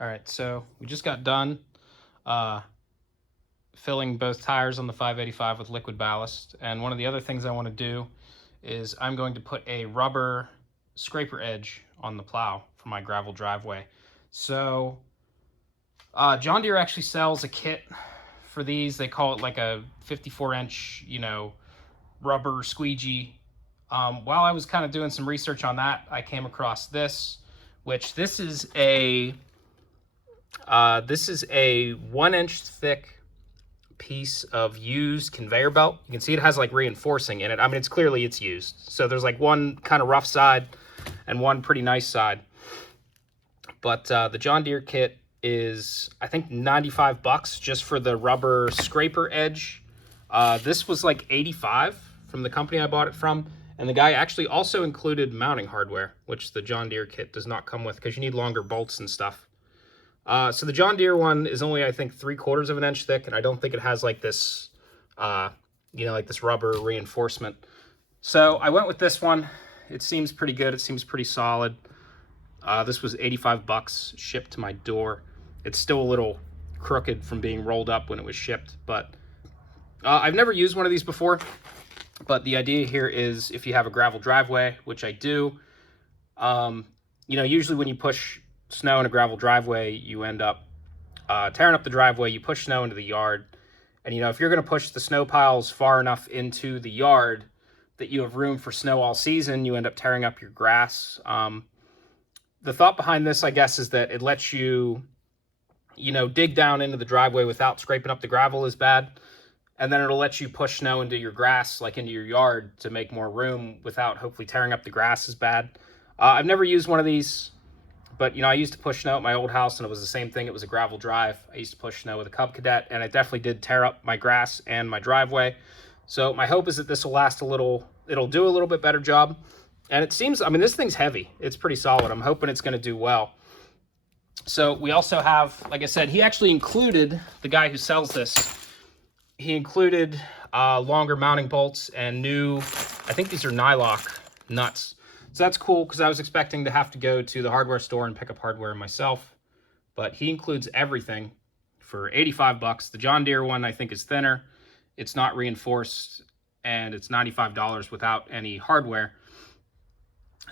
All right, so we just got done uh, filling both tires on the 585 with liquid ballast. And one of the other things I want to do is I'm going to put a rubber scraper edge on the plow for my gravel driveway. So John Deere actually sells a kit for these. They call it like a 54-inch, rubber squeegee. While I was kind of doing some research on that, I came across this, which this is a 1-inch thick piece of used conveyor belt. You can see it has like reinforcing in it. I mean, it's used. So there's like one kind of rough side and one pretty nice side. But the John Deere kit is, I think, 95 bucks just for the rubber scraper edge. This was like 85 from the company I bought it from. And the guy actually also included mounting hardware, which the John Deere kit does not come with because you need longer bolts and stuff. So the John Deere one is only, I think, 3/4 of an inch thick, and I don't think it has like this, like this rubber reinforcement. So I went with this one. It seems pretty good. It seems pretty solid. This was 85 bucks shipped to my door. It's still a little crooked from being rolled up when it was shipped, but I've never used one of these before. But the idea here is if you have a gravel driveway, which I do, usually when you push snow in a gravel driveway, you end up tearing up the driveway. You push snow into the yard, and if you're going to push the snow piles far enough into the yard that you have room for snow all season, you end up tearing up your grass. The thought behind this, I guess, is that it lets you, dig down into the driveway without scraping up the gravel as bad, and then it'll let you push snow into your grass, like into your yard, to make more room without hopefully tearing up the grass as bad. I've never used one of these. But, I used to push snow at my old house, and it was the same thing. It was a gravel drive. I used to push snow with a Cub Cadet, and it definitely did tear up my grass and my driveway. So my hope is that this will last a little, it'll do a little bit better job. And it seems, this thing's heavy. It's pretty solid. I'm hoping it's going to do well. So we also have, like I said, he actually included, the guy who sells this, he included longer mounting bolts and new, I think these are Nylock nuts. So that's cool because I was expecting to have to go to the hardware store and pick up hardware myself. But he includes everything for 85 bucks. The John Deere one, I think, is thinner. It's not reinforced, and it's $95 without any hardware.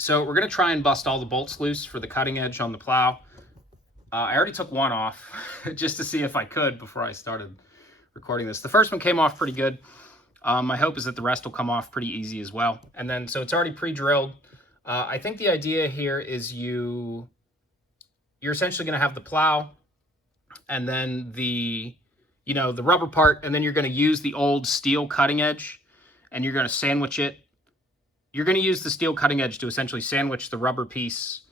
So we're going to try and bust all the bolts loose for the cutting edge on the plow. I already took one off just to see if I could before I started recording this. The first one came off pretty good. My hope is that the rest will come off pretty easy as well. And then, so it's already pre-drilled. I think the idea here is you're essentially going to have the plow and then the rubber part, and then you're going to use the old steel cutting edge and you're going to sandwich it. You're going to use the steel cutting edge to essentially sandwich the rubber piece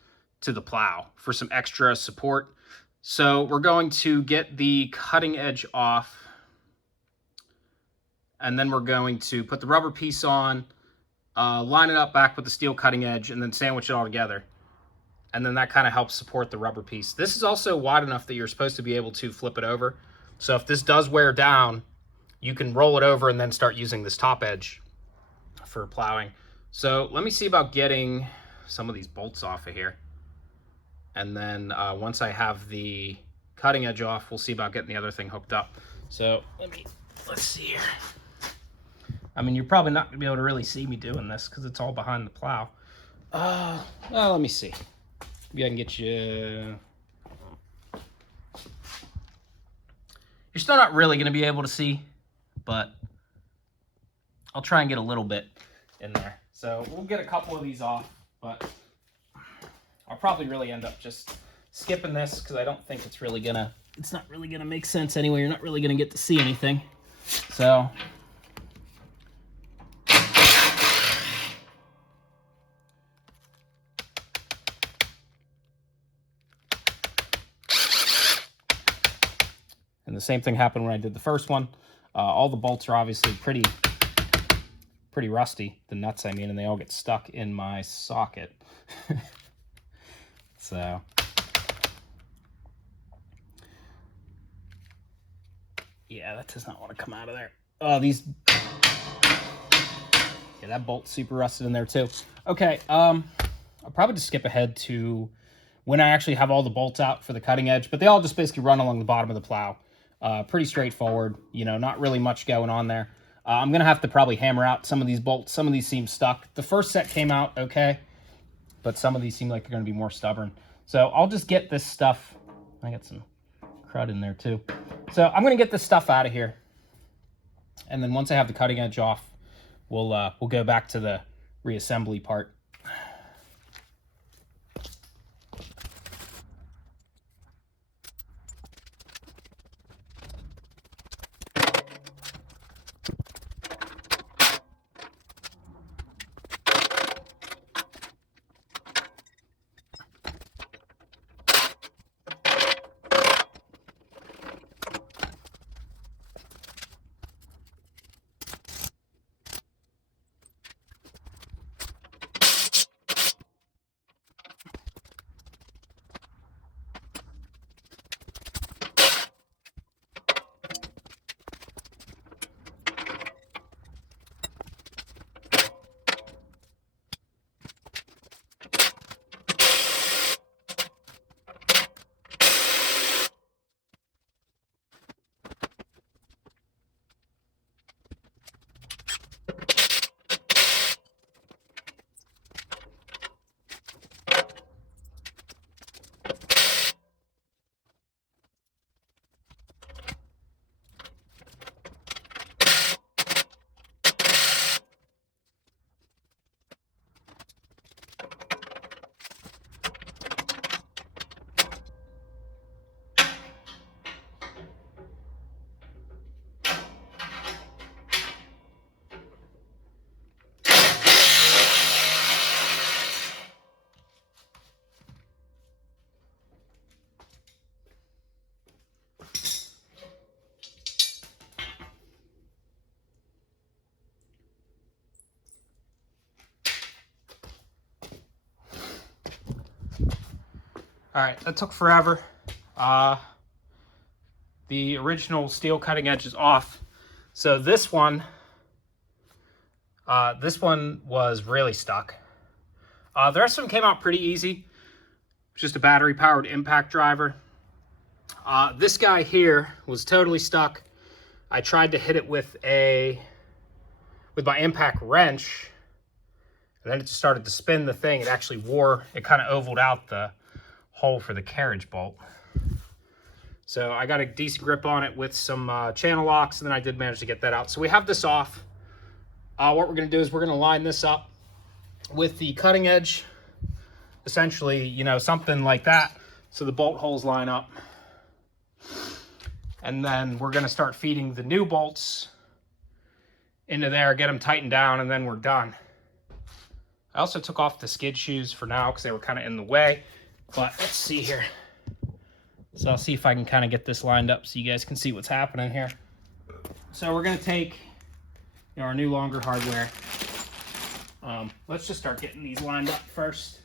to the plow for some extra support. So we're going to get the cutting edge off, and then we're going to put the rubber piece on, line it up back with the steel cutting edge, and then sandwich it all together. And then that kind of helps support the rubber piece. This is also wide enough that you're supposed to be able to flip it over. So if this does wear down, you can roll it over and then start using this top edge for plowing. So let me see about getting some of these bolts off of here. And then once I have the cutting edge off, we'll see about getting the other thing hooked up. So let's see here. You're probably not going to be able to really see me doing this because it's all behind the plow. Well, let me see. Maybe I can get you... You're still not really going to be able to see, but I'll try and get a little bit in there. So we'll get a couple of these off, but I'll probably really end up just skipping this because I don't think it's not really going to make sense anyway. You're not really going to get to see anything. So... And the same thing happened when I did the first one. All the bolts are obviously pretty rusty, the nuts and they all get stuck in my socket. So, yeah, that does not want to come out of there. Oh, yeah, that bolt's super rusted in there too. Okay, I'll probably just skip ahead to when I actually have all the bolts out for the cutting edge, but they all just basically run along the bottom of the plow. Pretty straightforward, you know, not really much going on there. I'm going to have to probably hammer out some of these bolts. Some of these seem stuck. The first set came out okay, but some of these seem like they're going to be more stubborn. So I'll just get this stuff. I got some crud in there too. So I'm going to get this stuff out of here. And then once I have the cutting edge off, we'll go back to the reassembly part. All right, that took forever. The original steel cutting edge is off. So this one was really stuck. The rest of them came out pretty easy. Just a battery powered impact driver. This guy here was totally stuck. I tried to hit it with my impact wrench, and then it just started to spin the thing. It actually it kind of ovaled out the hole for the carriage bolt. So I got a decent grip on it with some channel locks, and then I did manage to get that out. So we have this off. What we're going to do is we're going to line this up with the cutting edge, essentially, you know, something like that, so the bolt holes line up. And then we're going to start feeding the new bolts into there, get them tightened down, and then we're done. I also took off the skid shoes for now because they were kind of in the way. But let's see here. So I'll see if I can kind of get this lined up so you guys can see what's happening here. So we're going to take, you know, our new longer hardware. Let's just start getting these lined up first.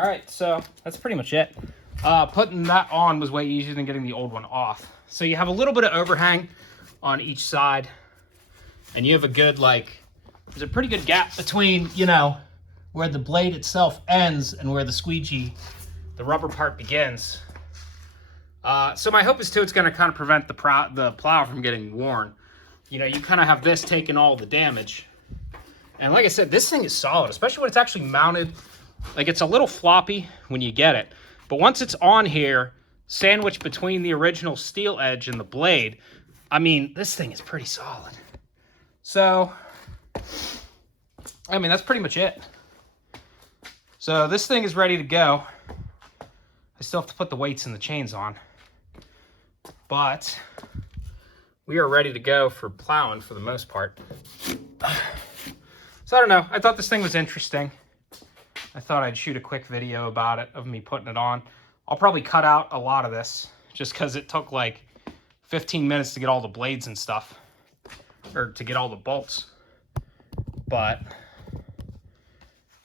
All right, so that's pretty much it. Putting that on was way easier than getting the old one off. So you have a little bit of overhang on each side, and you have a good, like, there's a pretty good gap between, you know, where the blade itself ends and where the squeegee, the rubber part, begins. So my hope is too, it's going to kind of prevent the plow from getting worn. You know, you kind of have this taking all the damage. And like I said, this thing is solid, especially when it's actually mounted. Like, it's a little floppy when you get it, but once it's on here, sandwiched between the original steel edge and the blade, I mean, this thing is pretty solid. So, I mean, that's pretty much it. So this thing is ready to go. I still have to put the weights and the chains on, but we are ready to go for plowing for the most part. So I don't know, I thought this thing was interesting. I thought I'd shoot a quick video about it, of me putting it on. I'll probably cut out a lot of this, just because it took like 15 minutes to get all the blades and stuff, or to get all the bolts. But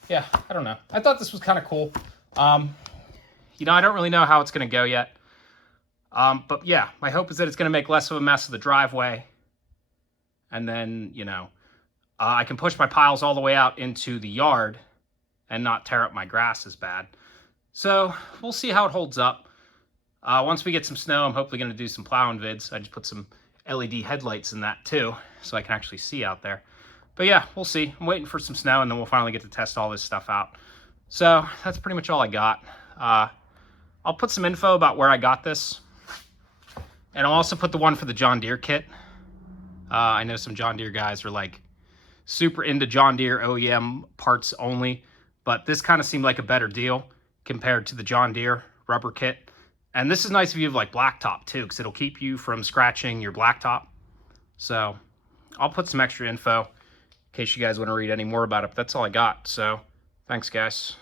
yeah, I don't know. I thought this was kind of cool. You know, I don't really know how it's going to go yet. But yeah, my hope is that it's going to make less of a mess of the driveway. And then, you know, I can push my piles all the way out into the yard and not tear up my grass as bad. So we'll see how it holds up. Once we get some snow, I'm hopefully going to do some plowing vids. I just put some LED headlights in that too, so I can actually see out there. But yeah, we'll see. I'm waiting for some snow, and then we'll finally get to test all this stuff out. So that's pretty much all I got. I'll put some info about where I got this, and I'll also put the one for the John Deere kit. I know some John Deere guys are like super into John Deere OEM parts only, but this kind of seemed like a better deal compared to the John Deere rubber kit. And this is nice if you have like blacktop too, because it'll keep you from scratching your blacktop. So I'll put some extra info in case you guys want to read any more about it, but that's all I got. So thanks, guys.